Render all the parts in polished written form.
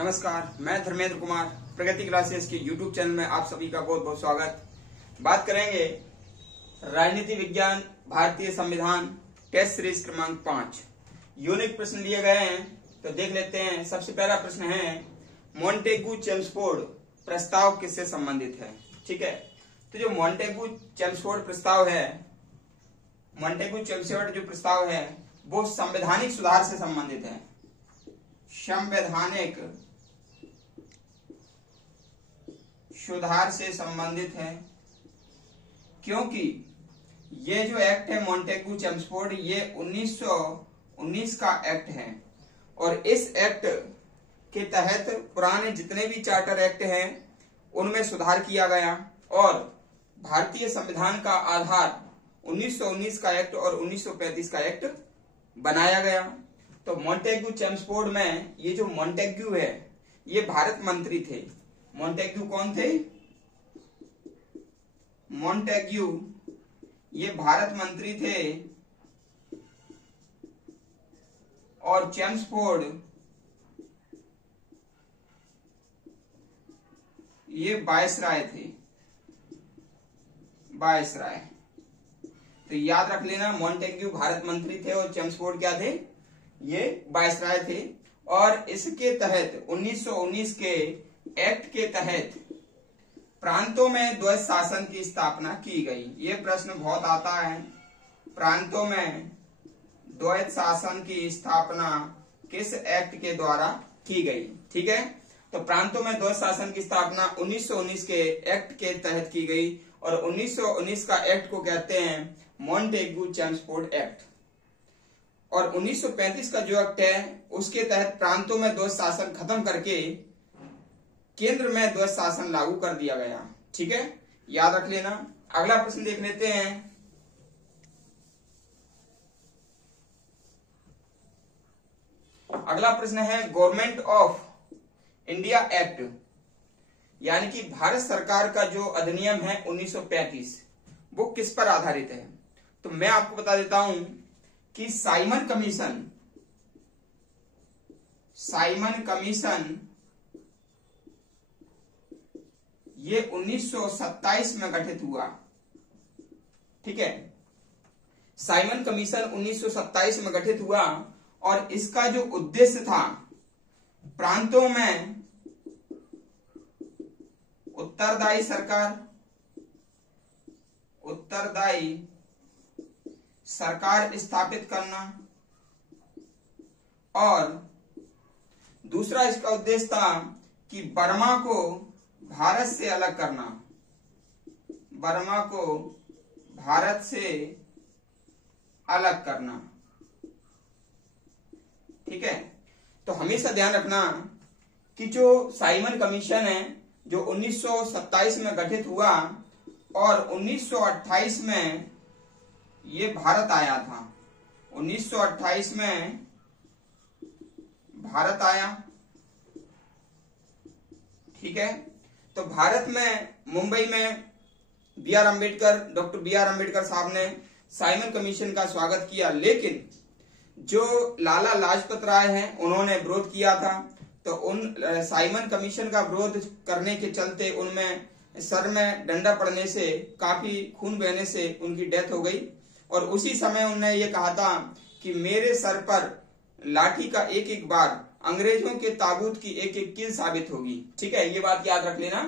नमस्कार, मैं धर्मेंद्र कुमार प्रगति क्लासेस के YouTube चैनल में आप सभी का बहुत बहुत स्वागत। बात करेंगे राजनीति विज्ञान भारतीय संविधान टेस्ट सीरीज क्रमांक 5। यूनिक प्रश्न लिए गए हैं तो देख लेते हैं। सबसे पहला प्रश्न है मॉन्टेगू चेम्सफोर्ड प्रस्ताव किससे संबंधित है। ठीक है, तो जो मॉन्टेगू चेम्सफोर्ड प्रस्ताव है, मॉन्टेगू चेम्सफोर्ड जो प्रस्ताव है वो संवैधानिक सुधार से संबंधित है। संवैधानिक सुधार से संबंधित है क्योंकि ये जो एक्ट है मॉन्टेगू चेम्सफोर्ड ये 1919 का एक्ट है और इस एक्ट के तहत पुराने जितने भी चार्टर एक्ट हैं उनमें सुधार किया गया और भारतीय संविधान का आधार 1919 का एक्ट और 1935 का एक्ट बनाया गया। तो मॉन्टेगू चेम्सफोर्ड में ये जो मॉन्टेग्यू है ये भारत मंत्री थे। मॉन्टेग्यू कौन थे? मॉन्टेग्यू ये भारत मंत्री थे और चेम्सफोर्ड ये वायसराय थे। वायसराय, तो याद रख लेना, मॉन्टेग्यू भारत मंत्री थे और चेम्सफोर्ड क्या थे? ये वायसराय थे। और इसके तहत 1919 के एक्ट के तहत प्रांतों में द्वैध शासन की स्थापना की गई। ये प्रश्न बहुत आता है, प्रांतों में द्वैध शासन की स्थापना किस एक्ट के द्वारा की गई। ठीक है, तो प्रांतों में द्वैध शासन की स्थापना 1919 के एक्ट के तहत की गई और 1919 का एक्ट को कहते हैं मॉन्टेगू चेम्सफोर्ड एक्ट। और 1935 का जो एक्ट है उसके तहत प्रांतों में द्वैध शासन खत्म करके केंद्र में द्वैध शासन लागू कर दिया गया। ठीक है, याद रख लेना। अगला प्रश्न देख लेते हैं। अगला प्रश्न है गवर्नमेंट ऑफ इंडिया एक्ट, यानी कि भारत सरकार का जो अधिनियम है 1935 वो किस पर आधारित है। तो मैं आपको बता देता हूं कि साइमन कमीशन ये 1927 में गठित हुआ। ठीक है, साइमन कमीशन 1927 में गठित हुआ और इसका जो उद्देश्य था प्रांतों में उत्तरदायी सरकार स्थापित करना और दूसरा इसका उद्देश्य था कि बर्मा को भारत से अलग करना। बर्मा को भारत से अलग करना। ठीक है, तो हमेशा ध्यान रखना कि जो साइमन कमीशन है जो 1927 में गठित हुआ और 1928 में ये भारत आया था। 1928 में भारत आया। ठीक है, तो भारत में मुंबई में डॉक्टर बी आर अम्बेडकर साहब ने साइमन कमीशन का स्वागत किया, लेकिन जो लाला लाजपत राय हैं उन्होंने विरोध किया था। तो उन साइमन कमीशन का विरोध करने के चलते उनमें सर में डंडा पड़ने से, काफी खून बहने से उनकी डेथ हो गई और उसी समय उन्होंने ये कहा था कि मेरे सर पर लाठी का एक एक बार अंग्रेजों के ताबूत की एक एक कील साबित होगी। ठीक है, ये बात याद रख लेना।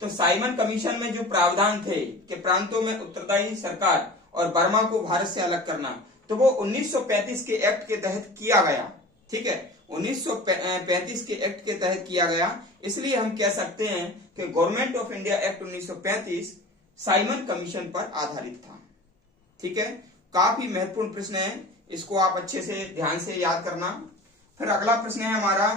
तो साइमन कमीशन में जो प्रावधान थे कि प्रांतों में उत्तरदायी सरकार और बर्मा को भारत से अलग करना, तो वो 1935 के एक्ट के तहत किया गया। ठीक है, 1935 के एक्ट के तहत किया गया, इसलिए हम कह सकते हैं कि government of India act 1935 Simon commission पर आधारित था। ठीक है, काफी महत्वपूर्ण प्रश्न है, इसको आप अच्छे से ध्यान से याद करना। फिर अगला प्रश्न है हमारा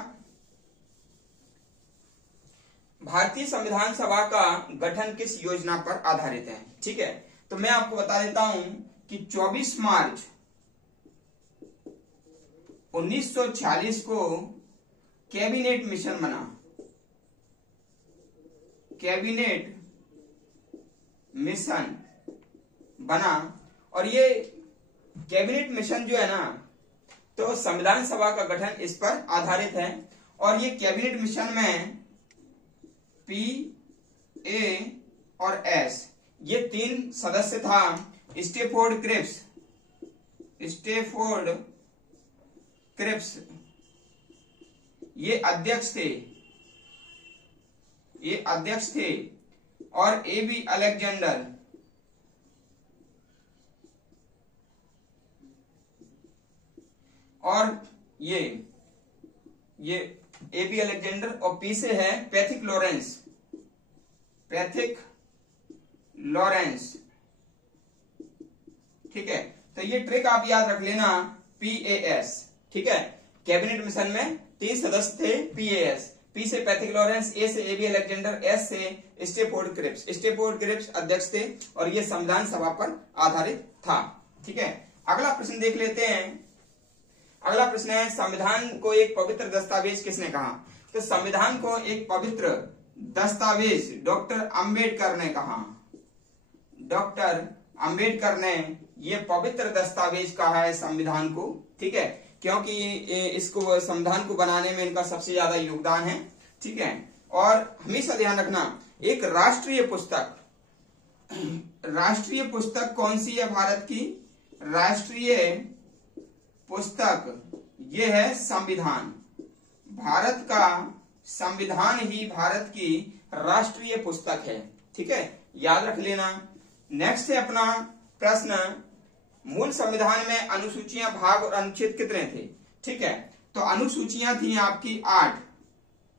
भारतीय संविधान सभा का गठन किस योजना पर आधारित है। ठीक है, तो मैं आपको बता देता हूं कि 24 मार्च 1946 को कैबिनेट मिशन बना। कैबिनेट मिशन बना और ये कैबिनेट मिशन जो है ना, तो संविधान सभा का गठन इस पर आधारित है और ये कैबिनेट मिशन में पी, ए और एस ये 3 सदस्य था। स्टेफोर्ड क्रिप्स ये अध्यक्ष थे और एबी अलेक्जेंडर और ये एबी अलेक्जेंडर और पी से है पैथिक लॉरेंस। ठीक है, तो ये ट्रिक आप याद रख लेना, PAS। ठीक है, कैबिनेट मिशन में 3 सदस्य थे, PAS, पी से पैथिक लॉरेंस, ए से एबी अलेक्जेंडर, एस से स्टेफोर्ड क्रिप्स अध्यक्ष थे और ये संविधान सभा पर आधारित था। ठीक है, अगला प्रश्न देख लेते हैं। अगला प्रश्न है, संविधान को एक पवित्र दस्तावेज किसने कहा? तो संविधान को एक पवित्र दस्तावेज डॉक्टर अंबेडकर ने कहा। डॉक्टर अंबेडकर ने ये पवित्र दस्तावेज कहा है संविधान को। ठीक है, क्योंकि इसको संविधान को बनाने में इनका सबसे ज्यादा योगदान है। ठीक है, और हमेशा ध्यान रखना, एक राष्ट्रीय पुस्तक कौन सी है भारत की? राष्ट्रीय पुस्तक ये है संविधान। भारत का संविधान ही भारत की राष्ट्रीय पुस्तक है। ठीक है, याद रख लेना। नेक्स्ट है अपना प्रश्न, मूल संविधान में अनुसूचियां, भाग और अनुच्छेद कितने थे? ठीक है, तो अनुसूचियां थी आपकी 8।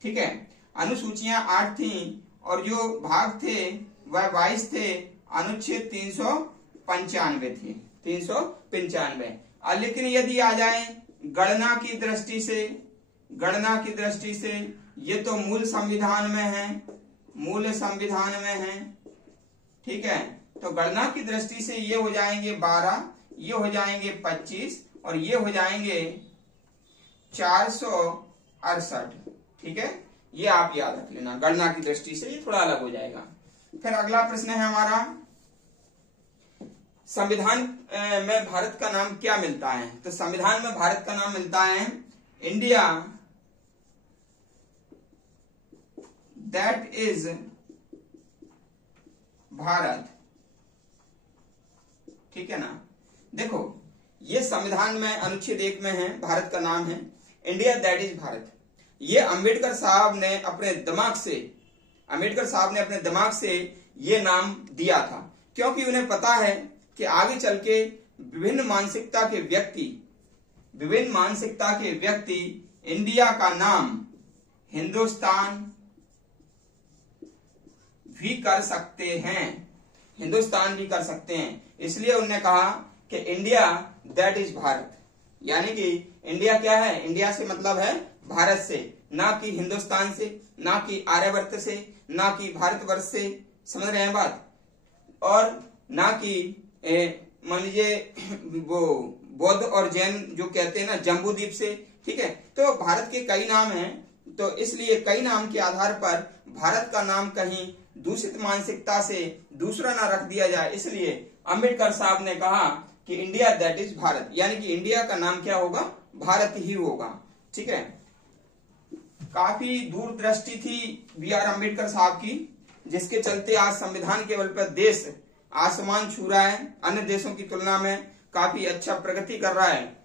ठीक है, अनुसूचियां 8 थी और जो भाग थे वह 22 थे। अनुच्छेद 395 थे, 395। लेकिन यदि आ जाए गणना की दृष्टि से ये तो मूल संविधान में है। ठीक है, तो गणना की दृष्टि से ये हो जाएंगे 12, ये हो जाएंगे 25 और ये हो जाएंगे 468। ठीक है, ये आप याद रख लेना, गणना की दृष्टि से ये थोड़ा अलग हो जाएगा। फिर अगला प्रश्न है हमारा, संविधान में भारत का नाम क्या मिलता है? तो संविधान में भारत का नाम मिलता है इंडिया दैट इज भारत। ठीक है ना, देखो ये संविधान में अनुच्छेद 1 में है, भारत का नाम है इंडिया दैट इज भारत। ये अंबेडकर साहब ने अपने दिमाग से ये नाम दिया था, क्योंकि उन्हें पता है कि आगे चल के विभिन्न मानसिकता के व्यक्ति इंडिया का नाम हिंदुस्तान भी कर सकते हैं। इसलिए उन्होंने कहा कि इंडिया दैट इज भारत, यानी कि इंडिया क्या है? इंडिया से मतलब है भारत से, ना कि हिंदुस्तान से, ना कि आर्यवर्त से, ना कि भारतवर्ष से। समझ रहे हैं बात? और ना कि मान लीजिए वो बौद्ध और जैन जो कहते हैं ना, जम्बूद्वीप से। ठीक है, तो भारत के कई नाम हैं, तो इसलिए कई नाम के आधार पर भारत का नाम कहीं दूषित मानसिकता से दूसरा ना रख दिया जाए। इसलिए अंबेडकर साहब ने कहा कि इंडिया दैट इज भारत, यानी कि इंडिया का नाम क्या होगा? भारत ही होगा। ठीक है, काफी दूरदृष्टि थी BR अम्बेडकर साहब की, जिसके चलते आज संविधान के बल पर देश आसमान छू रहा है, अन्य देशों की तुलना में काफी अच्छा प्रगति कर रहा है।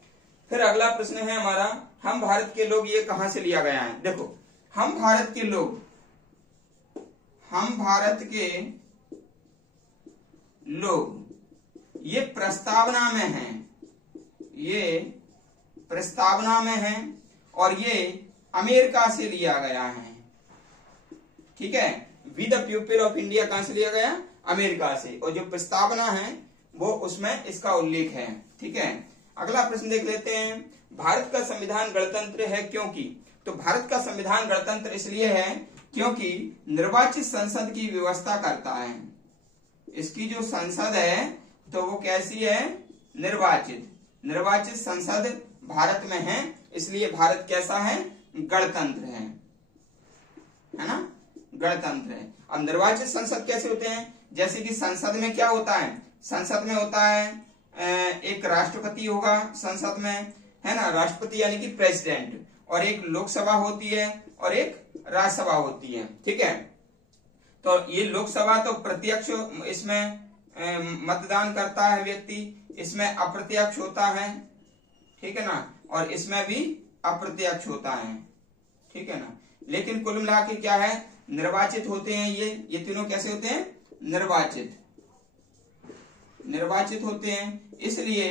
फिर अगला प्रश्न है हमारा, हम भारत के लोग, ये कहां से लिया गया है? देखो, हम भारत के लोग ये प्रस्तावना में है और ये अमेरिका से लिया गया है। ठीक है, we the people of India कहां से लिया गया? अमेरिका से, और जो प्रस्तावना है वो उसमें इसका उल्लेख है। ठीक है, अगला प्रश्न देख लेते हैं, भारत का संविधान गणतंत्र है क्योंकि? तो भारत का संविधान गणतंत्र इसलिए है क्योंकि निर्वाचित संसद की व्यवस्था करता है। इसकी जो संसद है तो वो कैसी है? निर्वाचित संसद भारत में है, इसलिए भारत कैसा है? गणतंत्र है ना, गणतंत्र है। अब निर्वाचित संसद कैसे होते हैं? जैसे कि संसद में क्या होता है? संसद में होता है एक राष्ट्रपति होगा संसद में, है ना, राष्ट्रपति यानी कि प्रेसिडेंट, और एक लोकसभा होती है और एक राज्यसभा होती है। ठीक है, तो ये लोकसभा तो प्रत्यक्ष इसमें मतदान करता है व्यक्ति, इसमें अप्रत्यक्ष होता है, ठीक है ना, और इसमें भी अप्रत्यक्ष होता है, ठीक है ना। लेकिन कुल मिला के क्या है, निर्वाचित होते हैं ये तीनों कैसे होते हैं, निर्वाचित होते हैं। इसलिए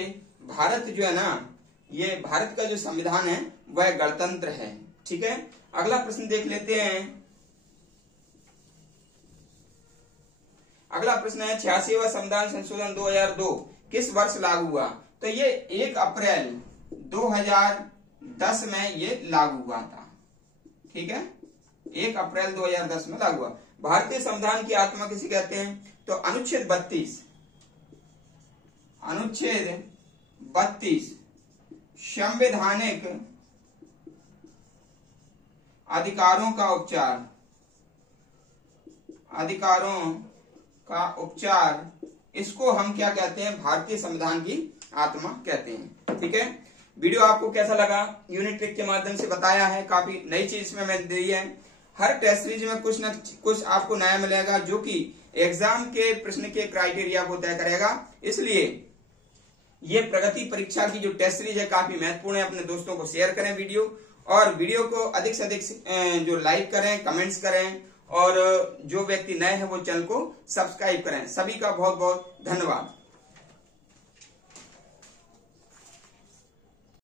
भारत जो है ना, ये भारत का जो संविधान है वह गणतंत्र है। ठीक है, अगला प्रश्न देख लेते हैं। अगला प्रश्न है 86वां संविधान संशोधन 2002 किस वर्ष लागू हुआ? तो ये 1 अप्रैल 2010 में ये लागू हुआ था। ठीक है, 1 अप्रैल 2010 में लागू हुआ। भारतीय संविधान की आत्मा किसे कहते हैं? तो अनुच्छेद 32 संवैधानिक अधिकारों का उपचार, इसको हम क्या कहते हैं? भारतीय संविधान की आत्मा कहते हैं। ठीक है, वीडियो आपको कैसा लगा? यूनिट ट्रिक के माध्यम से बताया है, काफी नई चीज इसमें मैंने दी है। हर टेस्ट सीरीज में कुछ न कुछ आपको नया मिलेगा जो कि एग्जाम के प्रश्न के क्राइटेरिया को तय करेगा। इसलिए ये प्रगति परीक्षा की जो टेस्ट सीरीज है काफी महत्वपूर्ण है। अपने दोस्तों को शेयर करें वीडियो, और वीडियो को अधिक से अधिक जो लाइक करें, कमेंट्स करें, और जो व्यक्ति नए हैं वो चैनल को सब्सक्राइब करें। सभी का बहुत बहुत धन्यवाद।